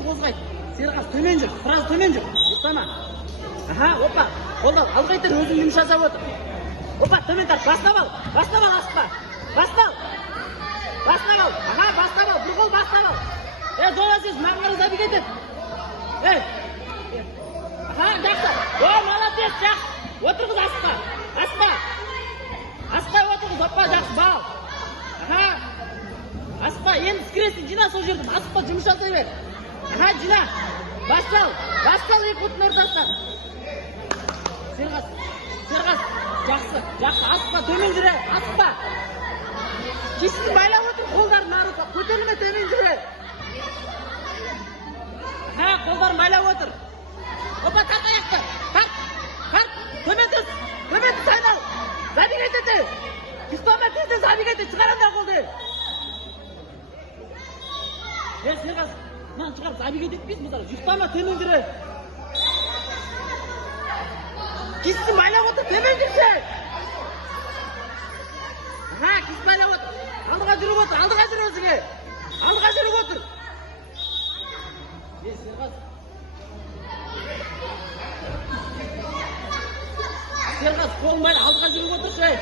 өзі қозғайды. Серғас төмен жүр, біраз төмен жүр. Ұстама. Аха, опа. Қолдап, алға етер, өзің жұмыс жасап отыр. Опа, төмен тарт, бастап ал, асықпа. Бастап ал. Аха, бастап ал, бір қол бастап ал. Жоласыз, мағыналы забег етеді. Аха, жақсы. Молодец, жақсы. Отырғыз, асықпа. Асықпай отырғыз, опа, жақсы, бал. Аха. Асықпа, енді скресін жина сол жерді, асықпа, жұмыс жасай бер. Аха, жина. Бастал, екі бұтын ортасынан. Серғас, жақсы, асықпа, төмен жүре, асықпа. Кесікті байлап отыр, қолдарын арыпа, көтерілме, төмен жүре. Аха, қолдарын байлап отыр. Опа, тарт аяқты, тарт, төмен түс, айнал. Забег етеді. Кистома тезде забег етеді, шығаранда қолды. Серғас, маған шығарып забег ететпейіз, мұзар, жұқтама, төмен жүре. Кесікті байлап отыр, төмен жүрсе. Аха, кесік байлап отыр. Алдыға жүріп өзіңе. Алдыға жүріп отыр. Серғас, қолын байлап алдыға жүріп отыр, шай.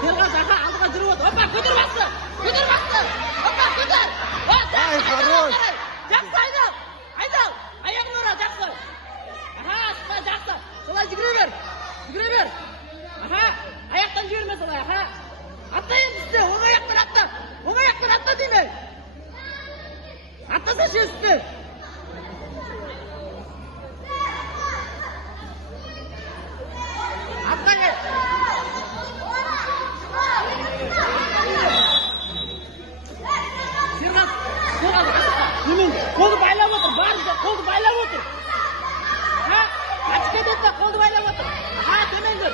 Серғас, аха, алдыға жүріп отыр. Опа, көтер басты. Опа, көтер. Ай, хорош. Жақсы, айдал. Аяғын ұра, жақсы. Аха, асықпа, жақсы. Солай жүгіре бер. Аха, аяқтан жіберме солай, аха. Атта енді үсте, оң аяқтан атта дейме. Аттаса ше үсте. Атқа кел. Серғас, асықпа. Немен, қолды байлап отыр, барында қолды байлап отыр. Аха, açık edette қолды байлап отыр. Аха, төмен жүр.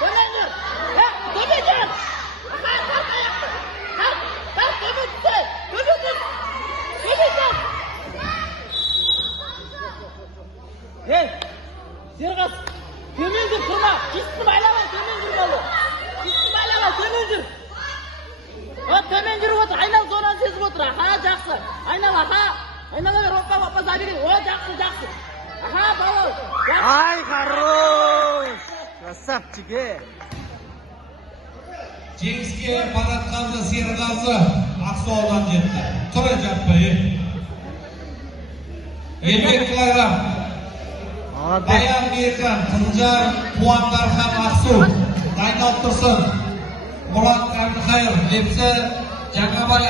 Төмен жүр. Аха, тарт аяқты. Тарт, төмен түс. Серғас, төмен жүр, тұрма. Кесікті байлап ал, төмен жүр болды. Төмен жүр. Төмен жүріп отыр, айнал зонаны сезіп отыр. Аха, жақсы. Айнала бер, опа, забег. Жақсы. Аха, бауыл. Ай, хорош. Красавчик, Жеңіске Банатқазы Серғазы Ақсуалдан жетті. Тұра жатпай. Ермек Қылайрам, Аян Мейіржан, Қызылжар, Қуандархан Ақсу, Дайнал Тұрсын, Мұрат Әбілхайыр, Лепсі, Жаңабай